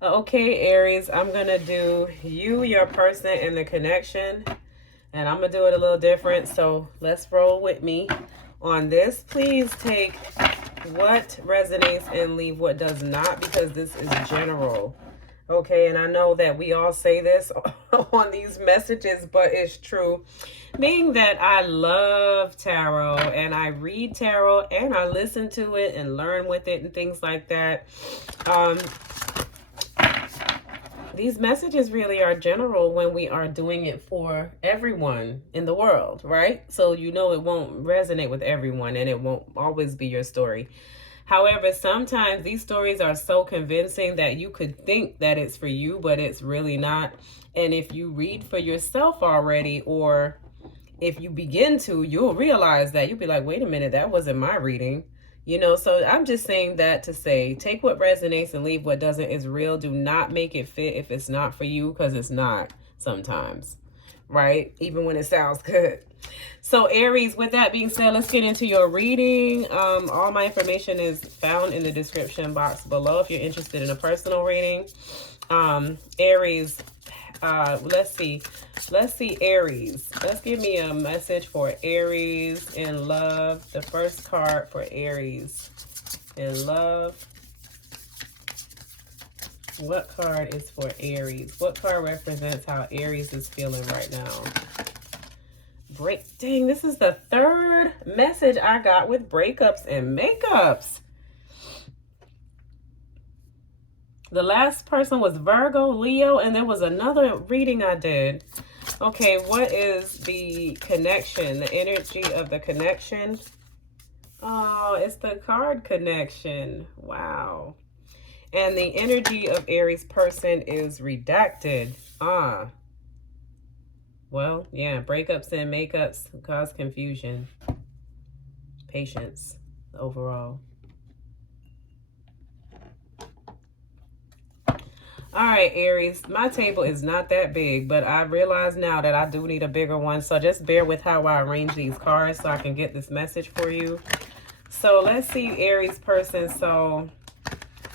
Okay, Aries, I'm going to do you, your person, and the connection. And I'm going to do it a little different. So let's roll with me on this. Please take what resonates and leave what does not, because this is general. Okay, and I know that we all say this on these messages, but it's true. Being that I love tarot and I read tarot and I listen to it and learn with it and things like that. These messages really are general when we are doing it for everyone in the world, right? So you know it won't resonate with everyone and it won't always be your story. However, sometimes these stories are so convincing that you could think that it's for you, but it's really not. And if you read for yourself already, or if you begin to, you'll realize that you'll be like, wait a minute, that wasn't my reading. You know, so I'm just saying that to say, take what resonates and leave what doesn't. Is real. Do not make it fit if it's not for you, because it's not sometimes, right? Even when it sounds good. So Aries, with that being said, let's get into your reading. All my information is found in the description box below if you're interested in a personal reading. Aries, let's see Aries. Let's give me a message for Aries in love. The first card for Aries in love. What card is for Aries? What card represents how Aries is feeling right now? Dang, this is the third message I got with breakups and makeups. The last person was Virgo, Leo, and there was another reading I did. Okay, what is the connection, the energy of the connection? Oh, it's the card connection. Wow. And the energy of Aries person is redacted. Well, yeah, breakups and makeups cause confusion. Patience, overall. All right, Aries, my table is not that big, but I realize now that I do need a bigger one. So just bear with how I arrange these cards so I can get this message for you. So let's see, Aries person. So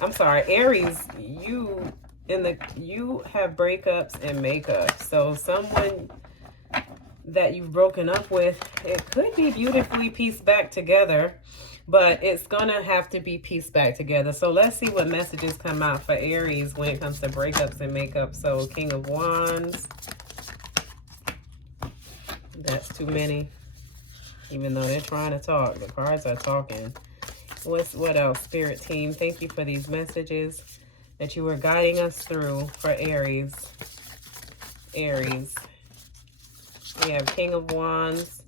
I'm sorry, Aries, you have breakups and makeups. So someone that you've broken up with, it could be beautifully pieced back together, but it's gonna have to be pieced back together. So let's see what messages come out for Aries when it comes to breakups and makeup. So King of Wands. That's too many. Even though they're trying to talk, the cards are talking. What else? Spirit team, thank you for these messages that you were guiding us through for Aries. Aries. We have King of Wands.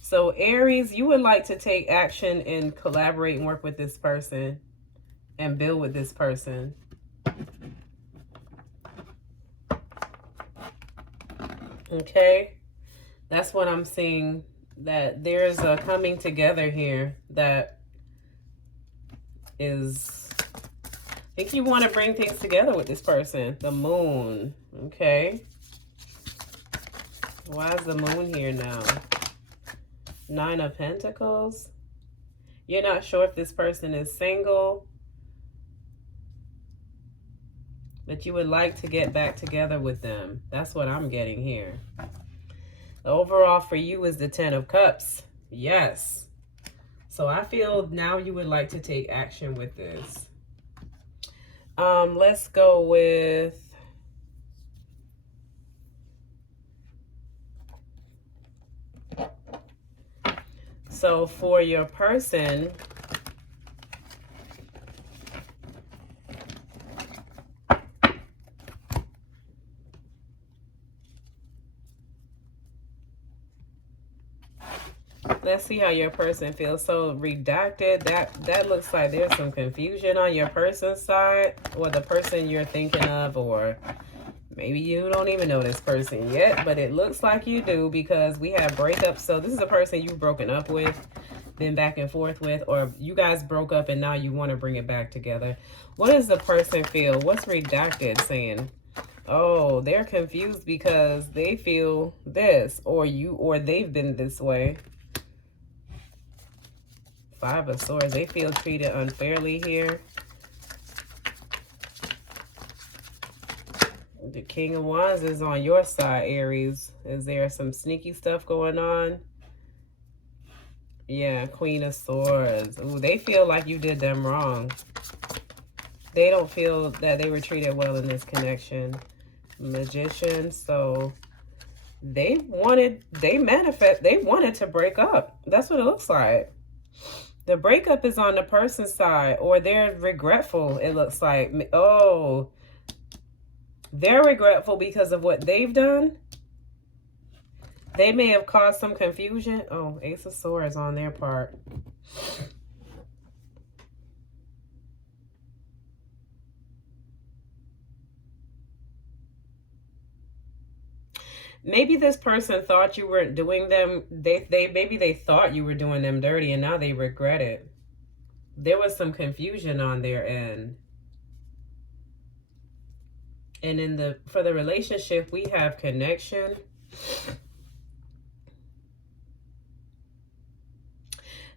So Aries, you would like to take action and collaborate and work with this person and build with this person. Okay. That's what I'm seeing, that there's a coming together here that is, I think you want to bring things together with this person. The moon. Okay. Why is the moon here now? Nine of Pentacles. You're not sure if this person is single, but you would like to get back together with them. That's what I'm getting here. The overall for you is the Ten of Cups. Yes. So I feel now you would like to take action with this. Let's go with so for your person, let's see how your person feels. So redacted, that looks like there's some confusion on your person's side, or the person you're thinking of, or maybe you don't even know this person yet, but it looks like you do, because we have breakups. So this is a person you've broken up with, been back and forth with, or you guys broke up and now you want to bring it back together. What does the person feel? What's redacted saying? Oh, they're confused because they feel this, or they've been this way. Five of Swords. They feel treated unfairly here. The King of Wands is on your side, Aries. Is there some sneaky stuff going on? Yeah, Queen of Swords. Ooh, they feel like you did them wrong. They don't feel that they were treated well in this connection. Magician. So they wanted to break up. That's what it looks like. The breakup is on the person's side, or they're regretful, it looks like. Oh, they're regretful because of what they've done. They may have caused some confusion. Oh, Ace of Swords on their part. Maybe this person thought you weren't doing them. Maybe they thought you were doing them dirty, and now they regret it. There was some confusion on their end. And for the relationship, we have connection.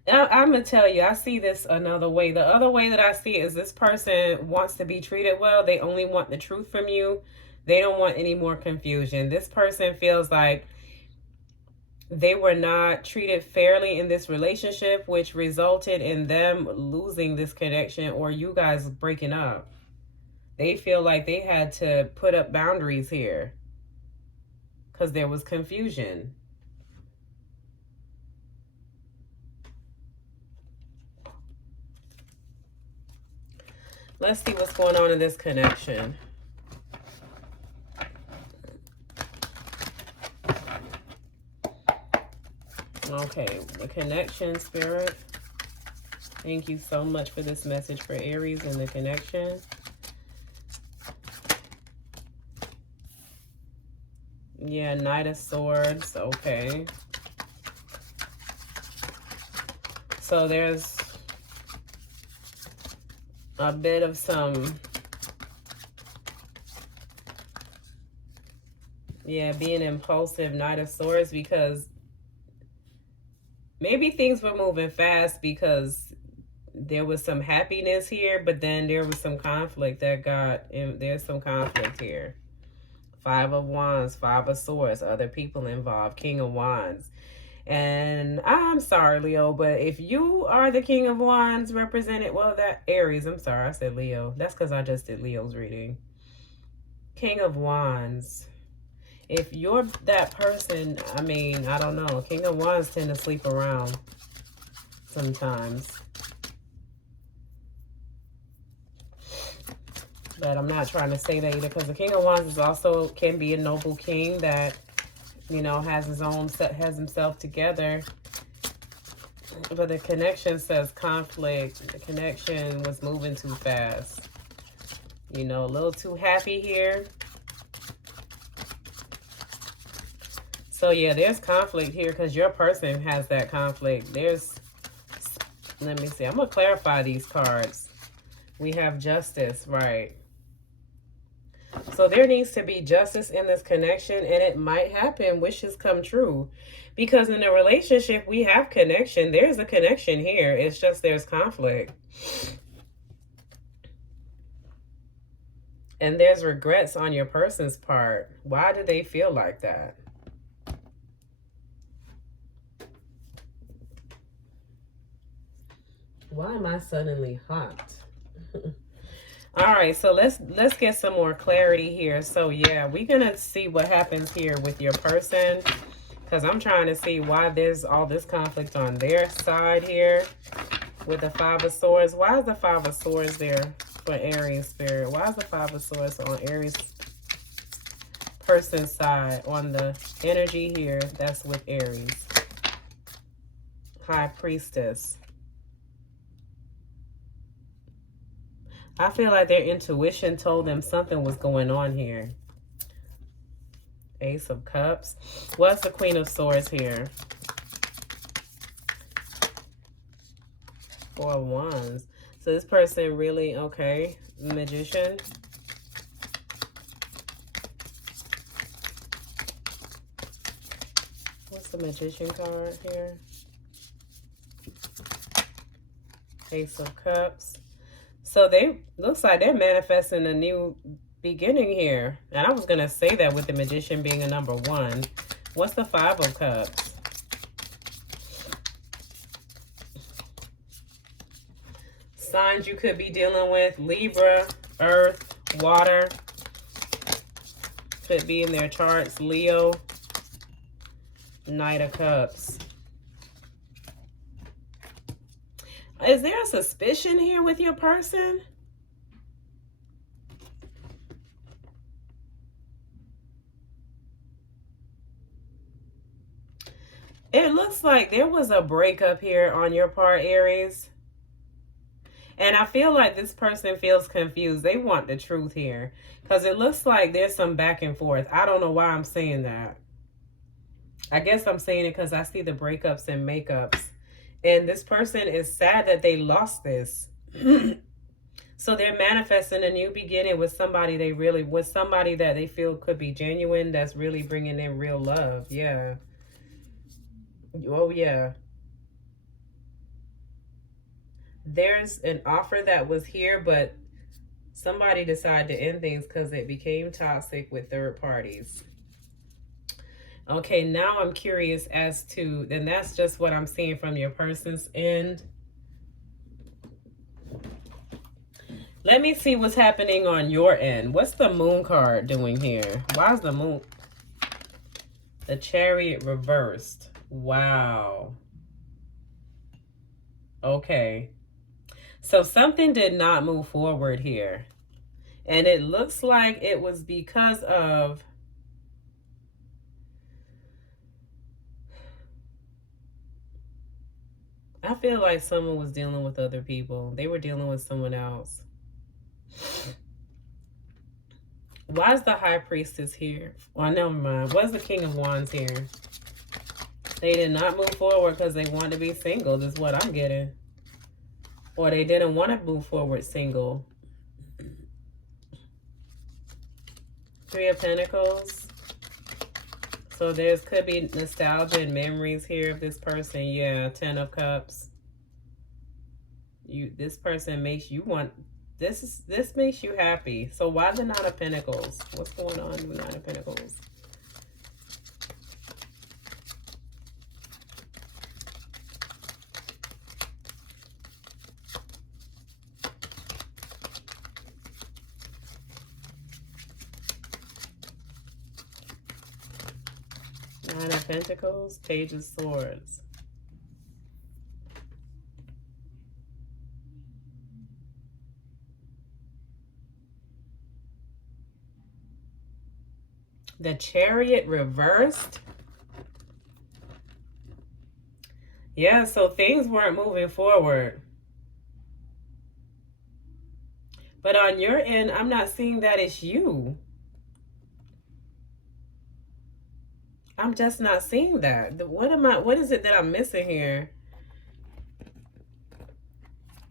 Now, I'm going to tell you, I see this another way. The other way that I see it is this person wants to be treated well. They only want the truth from you. They don't want any more confusion. This person feels like they were not treated fairly in this relationship, which resulted in them losing this connection or you guys breaking up. They feel like they had to put up boundaries here because there was confusion. Let's see what's going on in this connection. Okay, the connection, Spirit. Thank you so much for this message for Aries and the connection. Yeah, Knight of Swords. Okay. So there's a bit of some, being impulsive, Knight of Swords, because maybe things were moving fast because there was some happiness here, but then there was some conflict there's some conflict here. Five of Wands, Five of Swords, other people involved, King of Wands. And I'm sorry, Leo, but if you are the King of Wands represented, well, that Aries, I'm sorry, I said Leo. That's because I just did Leo's reading. King of Wands. If you're that person, I mean, I don't know. King of Wands tend to sleep around sometimes. But I'm not trying to say that either, because the King of Wands is also can be a noble king that, you know, has himself together. But the connection says conflict. The connection was moving too fast. You know, a little too happy here. So yeah, there's conflict here because your person has that conflict. Let me see. I'm going to clarify these cards. We have justice, right? So there needs to be justice in this connection, and it might happen. Wishes come true. Because in a relationship, we have connection. There's a connection here. It's just there's conflict. And there's regrets on your person's part. Why do they feel like that? Why am I suddenly hot? All right, so let's get some more clarity here. So yeah, we're gonna see what happens here with your person, because I'm trying to see why there's all this conflict on their side here with the Five of Swords. Why is the Five of Swords there for Aries, Spirit? Why is the Five of Swords on Aries person's side on the energy here that's with Aries? High Priestess. I feel like their intuition told them something was going on here. Ace of Cups. What's the Queen of Swords here? Four of Wands. So this person really, okay, Magician. What's the Magician card here? Ace of Cups. So looks like they're manifesting a new beginning here. And I was going to say that with the Magician being a number 1. What's the 5 of Cups? Signs you could be dealing with: Libra, Earth, Water. Could be in their charts. Leo, Knight of Cups. Is there a suspicion here with your person? It looks like there was a breakup here on your part, Aries. And I feel like this person feels confused. They want the truth here. Because it looks like there's some back and forth. I don't know why I'm saying that. I guess I'm saying it because I see the breakups and makeups. And this person is sad that they lost this. So they're manifesting a new beginning with somebody with somebody that they feel could be genuine, that's really bringing in real love. Yeah. Oh, yeah. There's an offer that was here, but somebody decided to end things because it became toxic with third parties. Okay, now I'm curious as to, and that's just what I'm seeing from your person's end. Let me see what's happening on your end. What's the Moon card doing here? Why is the Moon? The Chariot reversed. Wow. Okay. So something did not move forward here. And it looks like it was because of... I feel like someone was dealing with other people. They were dealing with someone else. Why is the High Priestess here? Well, never mind. What's the King of Wands here? They did not move forward because they wanted to be single. This is what I'm getting. Or they didn't want to move forward single. 3 of Pentacles. So could be nostalgia and memories here of this person. Yeah, 10 of Cups. This person makes you want... This makes you happy. So why the 9 of Pentacles? What's going on with 9 of Pentacles? Nine of Pentacles, Page of Swords. The Chariot reversed. Yeah, so things weren't moving forward. But on your end, I'm not seeing that it's you. I'm just not seeing that. What is it that I'm missing here?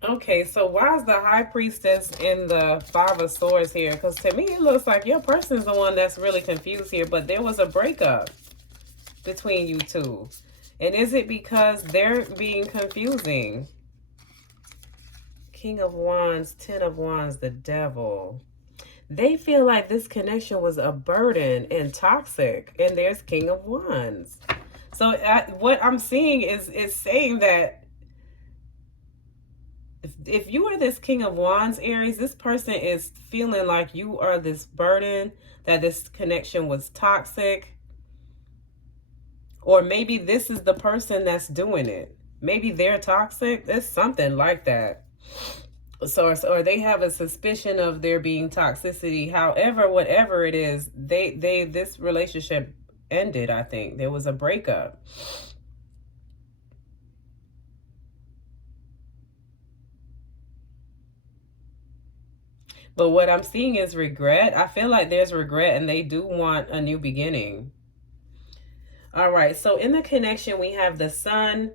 Okay, so why is the High Priestess in the 5 of Swords here? Because to me, it looks like your person's the one that's really confused here, but there was a breakup between you two. And is it because they're being confusing? King of Wands, 10 of Wands, the Devil. They feel like this connection was a burden and toxic, and there's King of Wands. So what I'm seeing is saying that if you are this King of Wands, Aries, this person is feeling like you are this burden, that this connection was toxic. Or maybe this is the person that's doing it. Maybe they're toxic. There's something like that. So, or they have a suspicion of there being toxicity. However, whatever it is, this relationship ended, I think. There was a breakup. But what I'm seeing is regret. I feel like there's regret and they do want a new beginning. All right, so in the connection, we have the Sun.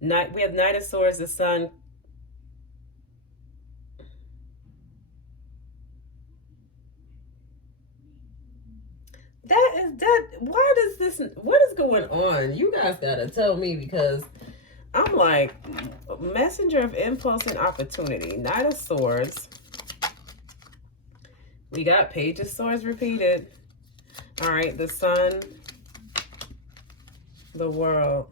We have Knight of Swords, the Sun. What is going on? You guys gotta tell me, because I'm like, messenger of impulse and opportunity. Knight of Swords. We got Page of Swords repeated. All right, the Sun, the World.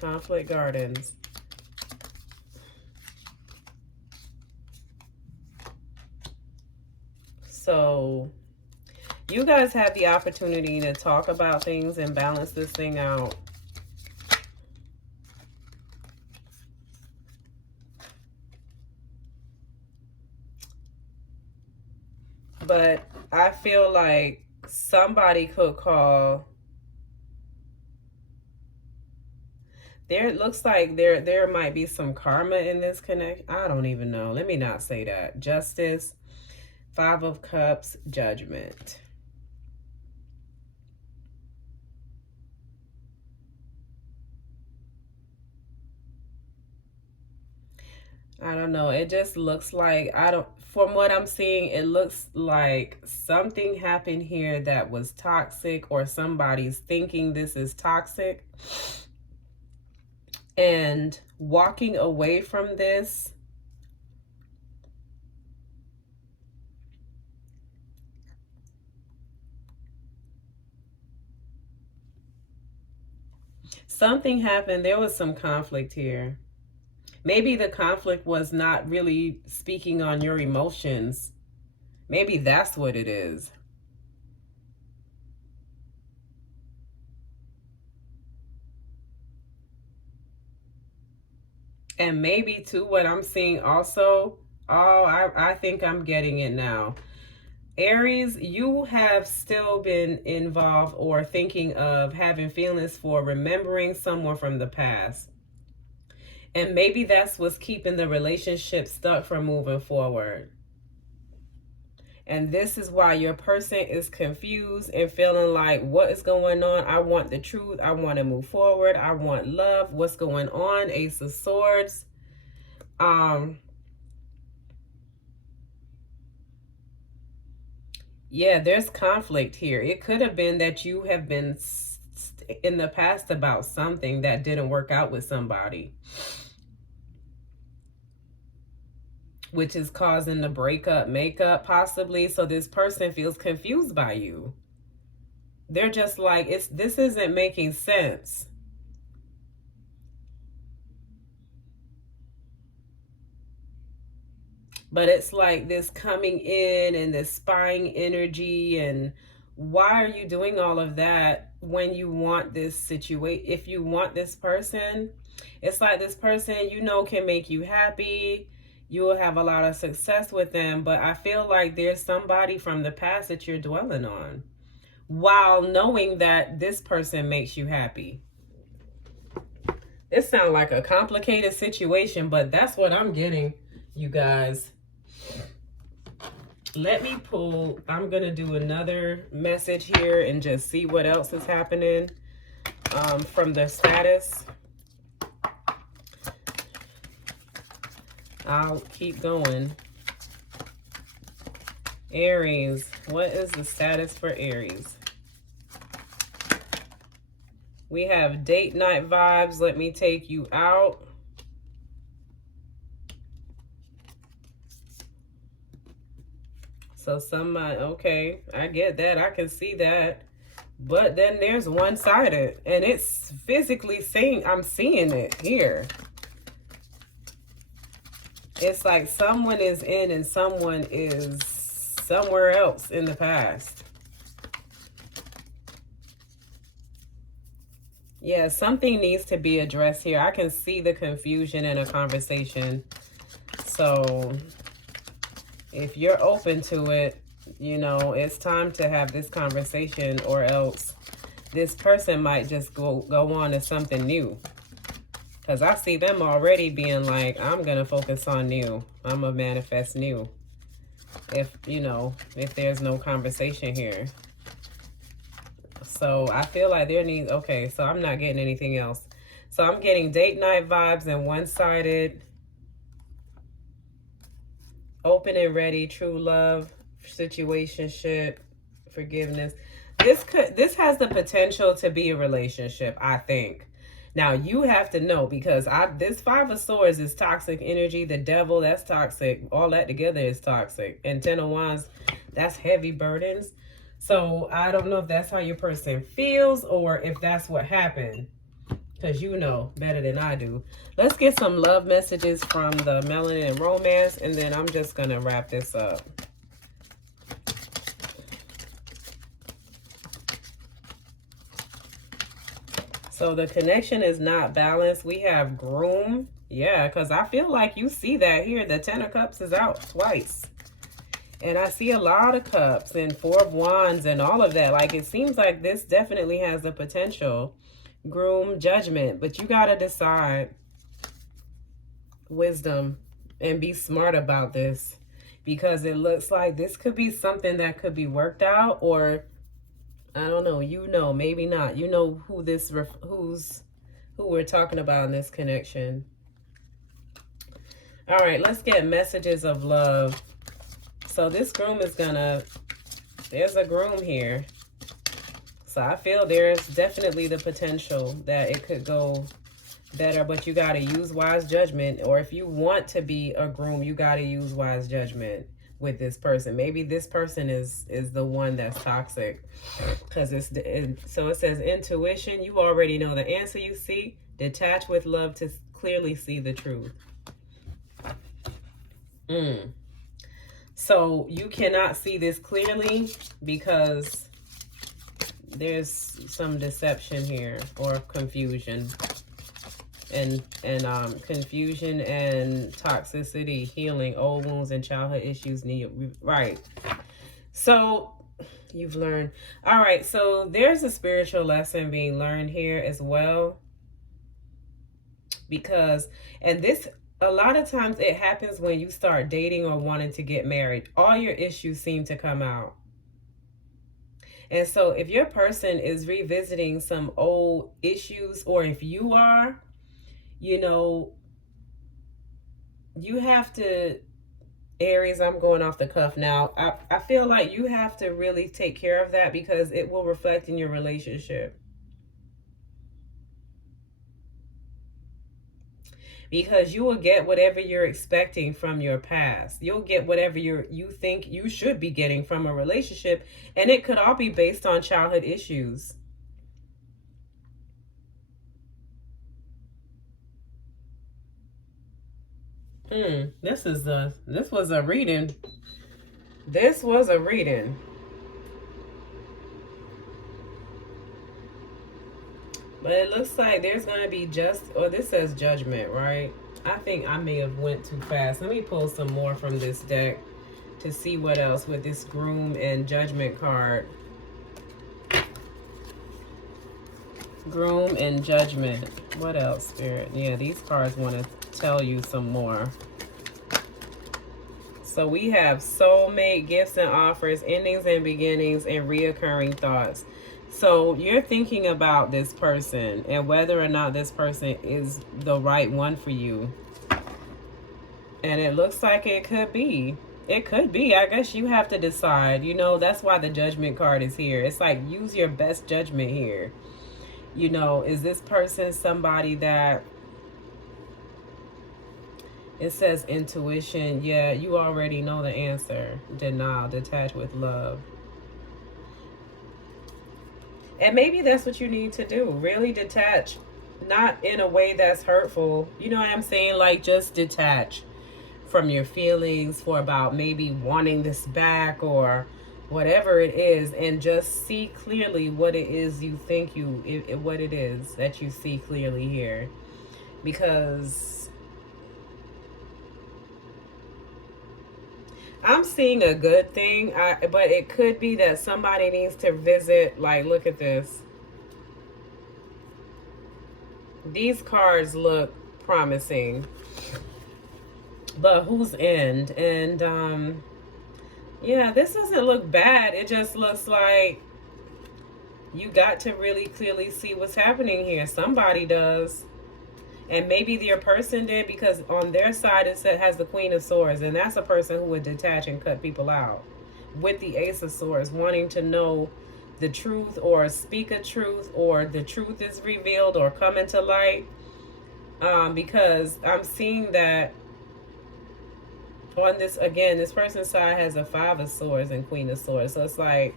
Conflict Gardens. So you guys have the opportunity to talk about things and balance this thing out. But I feel like somebody could call. There, it looks like there might be some karma in this connection. I don't even know. Let me not say that. Justice, Five of Cups, Judgment. I don't know. It just looks like, from what I'm seeing, it looks like something happened here that was toxic, or somebody's thinking this is toxic. And walking away from this, something happened. There was some conflict here. Maybe the conflict was not really speaking on your emotions. Maybe that's what it is. And maybe too, what I'm seeing also, I think I'm getting it now. Aries, you have still been involved or thinking of having feelings for remembering someone from the past. And maybe that's what's keeping the relationship stuck from moving forward. And this is why your person is confused and feeling like, what is going on? I want the truth. I want to move forward. I want love. What's going on? Ace of Swords. Yeah, there's conflict here. It could have been that you have been in the past about something that didn't work out with somebody, which is causing the breakup, makeup possibly. So this person feels confused by you. They're just like, this isn't making sense. But it's like this coming in and this spying energy. And why are you doing all of that when you want this situation? If you want this person, it's like this person, you know, can make you happy. You will have a lot of success with them. But I feel like there's somebody from the past that you're dwelling on, while knowing that this person makes you happy. It sounds like a complicated situation, but that's what I'm getting, you guys. Let me pull, I'm going to do another message here and just see what else is happening from the status. I'll keep going. Aries, what is the status for Aries? We have date night vibes. Let me take you out. So somebody, okay, I get that. I can see that. But then there's one-sided. And it's physically saying, I'm seeing it here. It's like someone is in and someone is somewhere else in the past. Yeah, something needs to be addressed here. I can see the confusion in a conversation. So if you're open to it, you know, it's time to have this conversation, or else this person might just go on to something new. Because I see them already being like, I'm going to focus on new. I'm going to manifest new. If, you know, if there's no conversation here. So I feel like there needs, okay, so I'm not getting anything else. So I'm getting date night vibes and one-sided. Open and ready, true love, situationship, forgiveness. This has the potential to be a relationship, I think. Now you have to know, because this Five of Swords is toxic energy. The Devil, that's toxic. All that together is toxic. And Ten of Wands, that's heavy burdens. So I don't know if that's how your person feels or if that's what happened, because you know better than I do. Let's get some love messages from the Melanin and Romance, and then I'm just going to wrap this up. So the connection is not balanced. We have Groom. Yeah, because I feel like you see that here. The Ten of Cups is out twice. And I see a lot of cups and Four of Wands and all of that. Like, it seems like this definitely has the potential. Groom, Judgment. But you got to decide. Wisdom. And be smart about this. Because it looks like this could be something that could be worked out, or I don't know, you know, maybe not. You know who who we're talking about in this connection. All right, let's get messages of love. So this groom is there's a groom here. So I feel there's definitely the potential that it could go better, but you got to use wise judgment. Or if you want to be a groom, you got to use wise judgment with this person. Maybe this person is the one that's toxic, because so it says intuition. You already know the answer you seek. Detach with love to clearly see the truth. So you cannot see this clearly because there's some deception here, or confusion. And confusion and toxicity, healing, old wounds and childhood issues need, right. So you've learned. All right, so there's a spiritual lesson being learned here as well, because, and this, a lot of times it happens when you start dating or wanting to get married. All your issues seem to come out. And so if your person is revisiting some old issues, or if you are, you know, you have to, Aries, I'm going off the cuff now. I feel like you have to really take care of that, because it will reflect in your relationship. Because you will get whatever you're expecting from your past. You'll get whatever you think you should be getting from a relationship. And it could all be based on childhood issues. This was a reading. This was a reading. But it looks like there's going to be this says judgment, right? I think I may have went too fast. Let me pull some more from this deck to see what else with this groom and judgment card. Groom and judgment. What else, Spirit? Yeah, these cards want to tell you some more. So we have soulmate, gifts and offers, endings and beginnings, and reoccurring thoughts. So you're thinking about this person and whether or not this person is the right one for you. And it looks like it could be. It could be. I guess you have to decide. You know, that's why the judgment card is here. It's like, use your best judgment here. You know, is this person somebody that... It says intuition. Yeah, you already know the answer. Denial, detach with love. And maybe that's what you need to do. Really detach. Not in a way that's hurtful. You know what I'm saying? Like, just detach from your feelings for about maybe wanting this back or whatever it is. And just see clearly what it is you think what it is that you see clearly here. Because... I'm seeing a good thing, but it could be that somebody needs to visit. Like, look at this. These cards look promising. But whose end? And, yeah, this doesn't look bad. It just looks like you got to really clearly see what's happening here. Somebody does. And maybe your person did, because on their side it has the Queen of Swords. And that's a person who would detach and cut people out. With the Ace of Swords, wanting to know the truth or speak a truth, or the truth is revealed or come into light. Because I'm seeing that on this, again, this person's side has a 5 of Swords and Queen of Swords. So it's like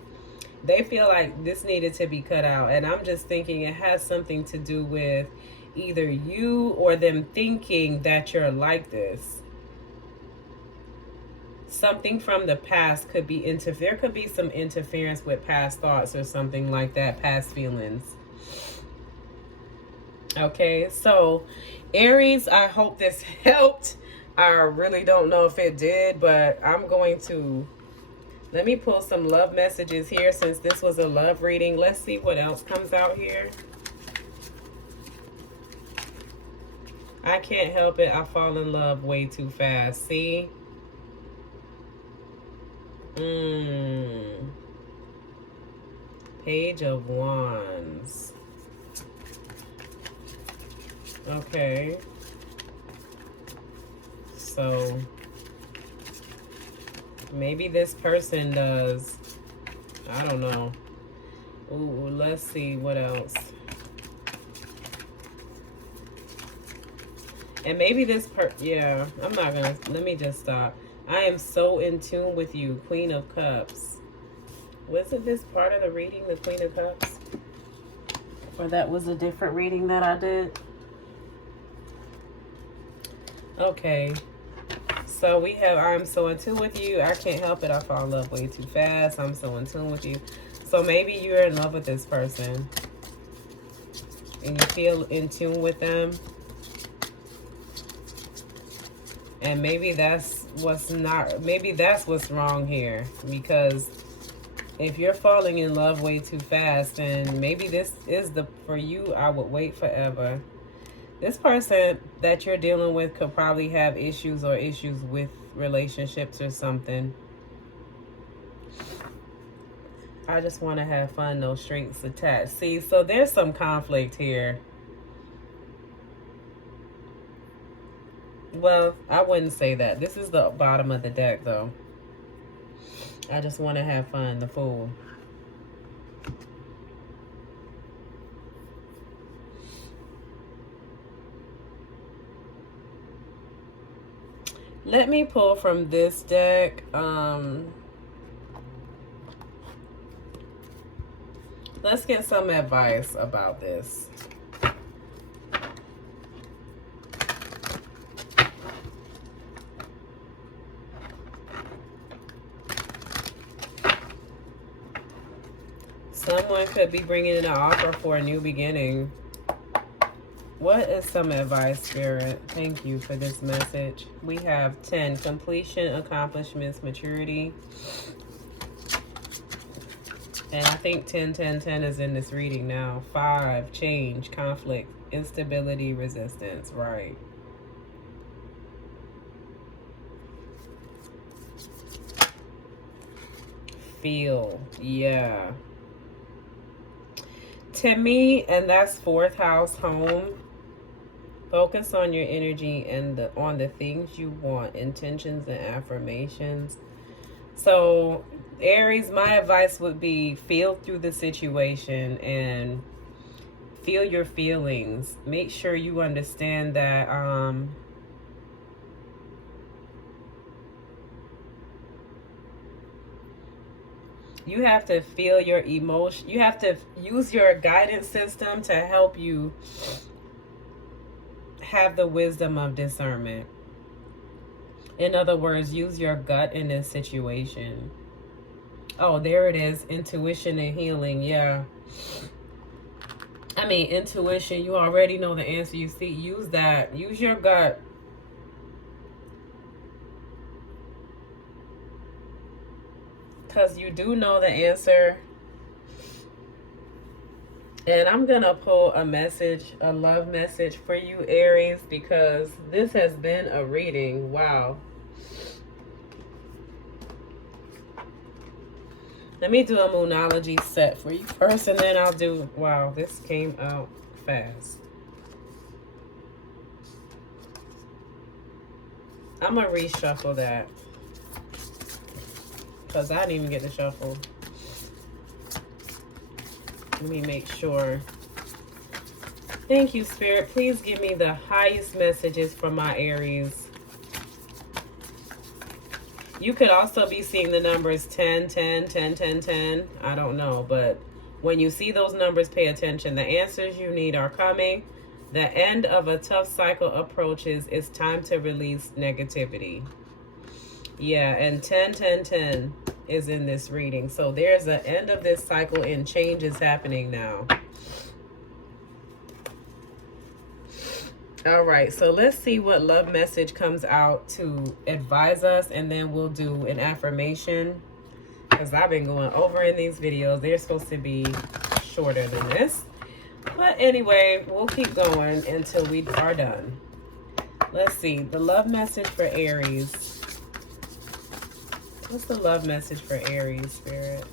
they feel like this needed to be cut out. And I'm just thinking it has something to do with either you or them thinking that you're like this. Something from the past could be there could be some interference with past thoughts or something like that, past feelings. Okay, so Aries, I hope this helped. I really don't know if it did, but I'm going to let me pull some love messages here since this was a love reading. Let's see what else comes out here. I can't help it. I fall in love way too fast. See? Page of Wands. Okay. So maybe this person does. I don't know. Ooh, let's see what else. And maybe this yeah, I'm not gonna, let me just stop. I am so in tune with you, Queen of Cups. Wasn't this part of the reading, the Queen of Cups? Or that was a different reading that I did? Okay. So we have, I'm so in tune with you. I can't help it. I fall in love way too fast. I'm so in tune with you. So maybe you're in love with this person. And you feel in tune with them. And maybe that's what's wrong here. Because if you're falling in love way too fast, then maybe this is for you. I would wait forever. This person that you're dealing with could probably have issues with relationships or something. I just want to have fun, no strings attached. See, so there's some conflict here. Well, I wouldn't say that. This is the bottom of the deck, though. I just want to have fun, the Fool. Let me pull from this deck. Let's get some advice about this. Someone could be bringing in an offer for a new beginning. What is some advice, Spirit? Thank you for this message. We have 10, completion, accomplishments, maturity. And I think 10, 10, 10 is in this reading now. 5, change, conflict, instability, resistance. Right. Feel. Yeah. To me, and that's 4th house, home. Focus on your energy and on the things you want, intentions and affirmations. So, Aries, my advice would be feel through the situation and feel your feelings. Make sure you understand that you have to feel your emotion. You have to use your guidance system to help you have the wisdom of discernment. In other words, use your gut in this situation. Oh, there it is. Intuition and healing. Yeah. I mean, intuition, you already know the answer. You see, use that. Use your gut. Because you do know the answer. And I'm going to pull a message, a love message for you, Aries, because this has been a reading. Wow. Let me do a Moonology set for you first, and then I'll do... Wow, this came out fast. I'm going to reshuffle that, because I didn't even get to shuffle. Let me make sure. Thank you, Spirit. Please give me the highest messages for my Aries. You could also be seeing the numbers 10, 10, 10, 10, 10. I don't know, but when you see those numbers, pay attention. The answers you need are coming. The end of a tough cycle approaches. It's time to release negativity. Yeah, and 10, 10, 10 is in this reading. So there's an end of this cycle and change is happening now. All right, so let's see what love message comes out to advise us, and then we'll do an affirmation, because I've been going over in these videos. They're supposed to be shorter than this. But anyway, we'll keep going until we are done. Let's see, the love message for Aries. What's the love message for Aries, Spirit?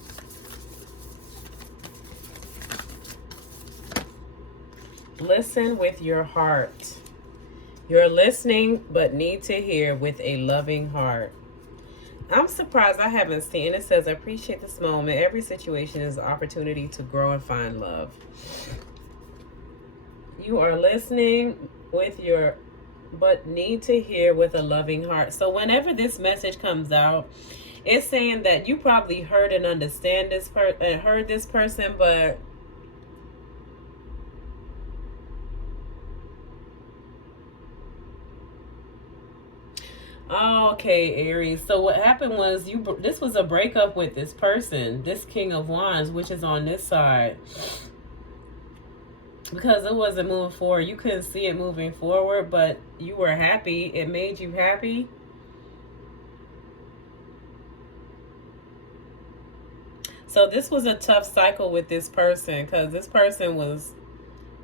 Listen with your heart. You're listening, but need to hear with a loving heart. I'm surprised I haven't seen it. Says, I appreciate this moment. Every situation is an opportunity to grow and find love. You are listening with your, but need to hear with a loving heart. So whenever this message comes out, it's saying that you probably heard and understand this heard this person, but oh, okay, Aries. So what happened was this was a breakup with this person, this King of Wands, which is on this side. Because it wasn't moving forward. You couldn't see it moving forward, but you were happy. It made you happy. So this was a tough cycle with this person, because this person was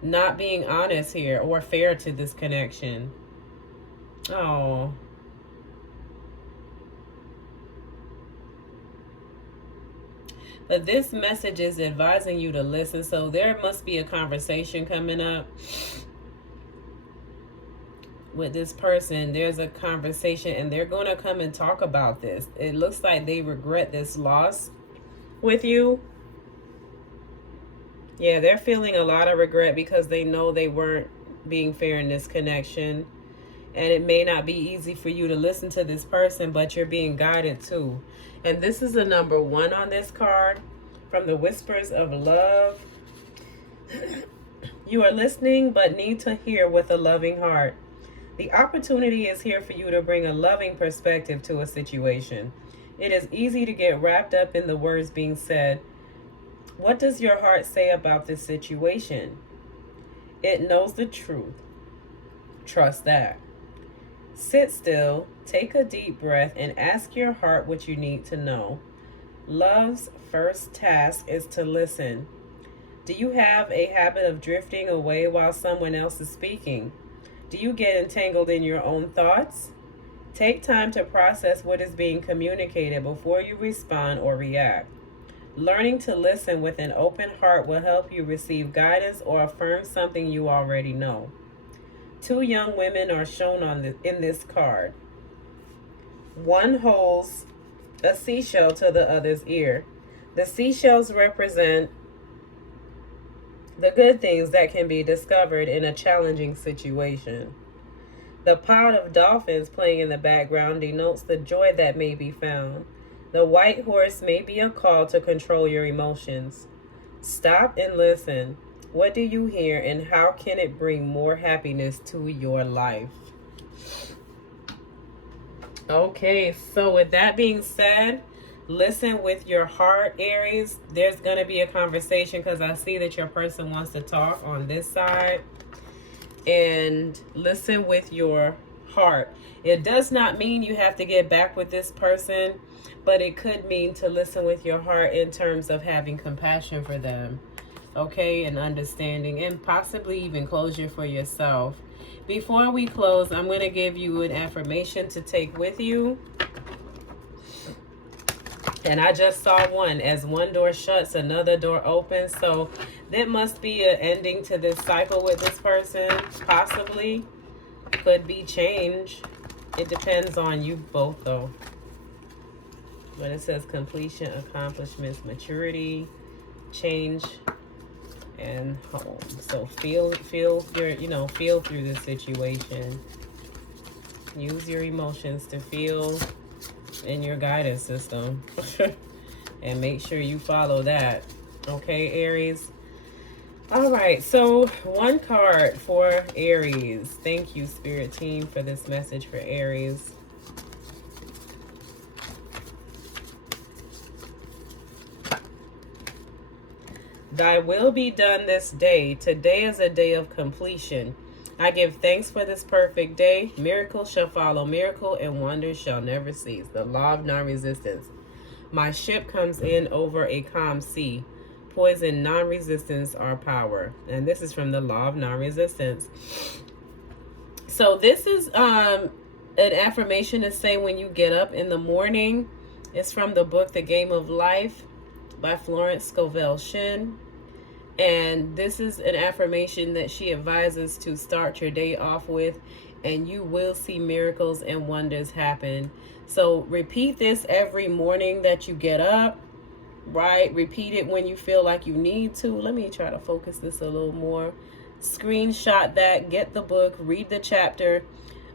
not being honest here or fair to this connection. Oh. But this message is advising you to listen. So there must be a conversation coming up with this person. There's a conversation and they're going to come and talk about this. It looks like they regret this loss with you. Yeah, they're feeling a lot of regret because they know they weren't being fair in this connection. And it may not be easy for you to listen to this person, but you're being guided too. And this is the number 1 on this card from the Whispers of Love. You are listening, but need to hear with a loving heart. The opportunity is here for you to bring a loving perspective to a situation. It is easy to get wrapped up in the words being said. What does your heart say about this situation? It knows the truth. Trust that. Sit still, take a deep breath, and ask your heart what you need to know. Love's first task is to listen. Do you have a habit of drifting away while someone else is speaking? Do you get entangled in your own thoughts? Take time to process what is being communicated before you respond or react. Learning to listen with an open heart will help you receive guidance or affirm something you already know. 2 young women are shown in this card. One holds a seashell to the other's ear. The seashells represent the good things that can be discovered in a challenging situation. The pod of dolphins playing in the background denotes the joy that may be found. The white horse may be a call to control your emotions. Stop and listen. What do you hear, and how can it bring more happiness to your life? Okay, so with that being said, listen with your heart, Aries. There's going to be a conversation because I see that your person wants to talk on this side. And listen with your heart. It does not mean you have to get back with this person, but it could mean to listen with your heart in terms of having compassion for them, okay, and understanding, and possibly even closure for yourself. Before we close, I'm going to give you an affirmation to take with you. And I just saw one. As one door shuts, another door opens. So there must be an ending to this cycle with this person. Possibly. Could be change. It depends on you both, though. But it says completion, accomplishments, maturity, change. and home. So feel your, feel through this situation. Use your emotions to feel in your guidance system. And make sure you follow that. Okay, Aries? All right, so one card for Aries. Thank you, Spirit Team, for this message for Aries. Thy will be done this day. Today is a day of completion. I give thanks for this perfect day. Miracle shall follow miracle, and wonders shall never cease. The law of non-resistance. My ship comes in over a calm sea. Poison, non-resistance, are power. And this is from the law of non-resistance. So this is an affirmation to say when you get up in the morning. It's from the book The Game of Life by Florence Scovel Shinn. And this is an affirmation that she advises to start your day off with, and you will see miracles and wonders happen. So repeat this every morning that you get up, right? Repeat it when you feel like you need to. Let me try to focus this a little more. Screenshot that, get the book, read the chapter.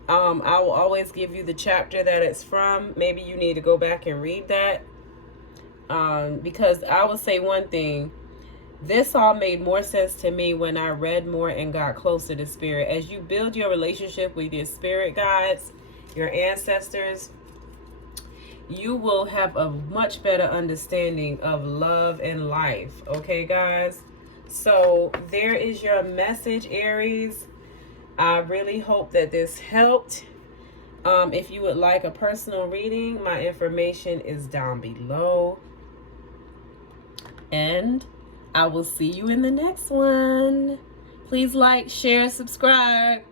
I will always give you the chapter that it's from. Maybe you need to go back and read that. Because I will say one thing, this all made more sense to me when I read more and got closer to Spirit. As you build your relationship with your spirit guides, your ancestors, you will have a much better understanding of love and life. Okay, guys? So there is your message, Aries. I really hope that this helped. If you would like a personal reading, my information is down below. And I will see you in the next one. Please like, share, subscribe.